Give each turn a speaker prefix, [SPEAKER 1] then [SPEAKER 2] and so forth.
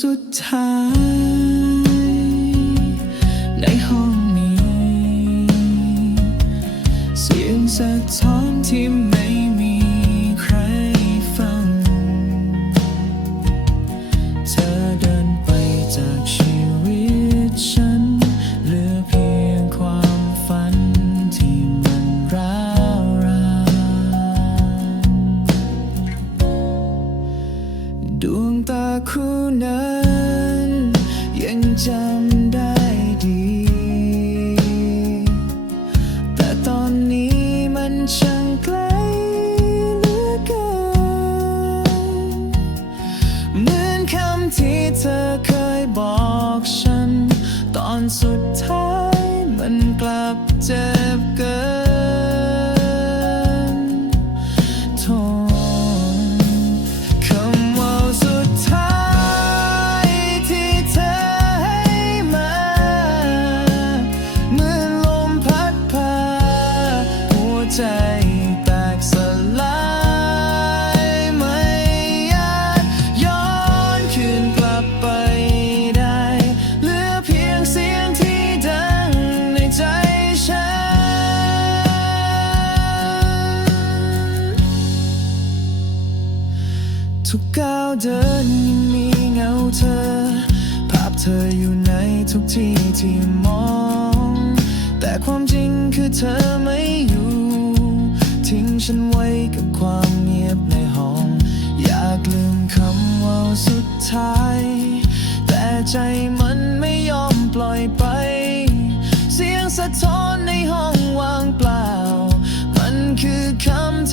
[SPEAKER 1] สุดท้าย ในห้องนี้ เสียงสะท้อนที่ไม่มีใครฟัง เธอเดินไปจากชีวิตฉัน เหลือเพียงความฝันที่มันร้าวรานดวง ตาคู่นั้น ทุกก้าวเดินยังมีเงาเธอ ภาพเธออยู่ในทุกที่ที่มอง แต่ความจริงคือเธอไม่อยู่ ทิ้งฉันไว้กับความเงียบในห้อง อยากลืมคำว่าสุดท้าย แต่ใจมันไม่ยอมปล่อยไป เสียงสะท้อนในห้องว่างเปล่า มันคือคำ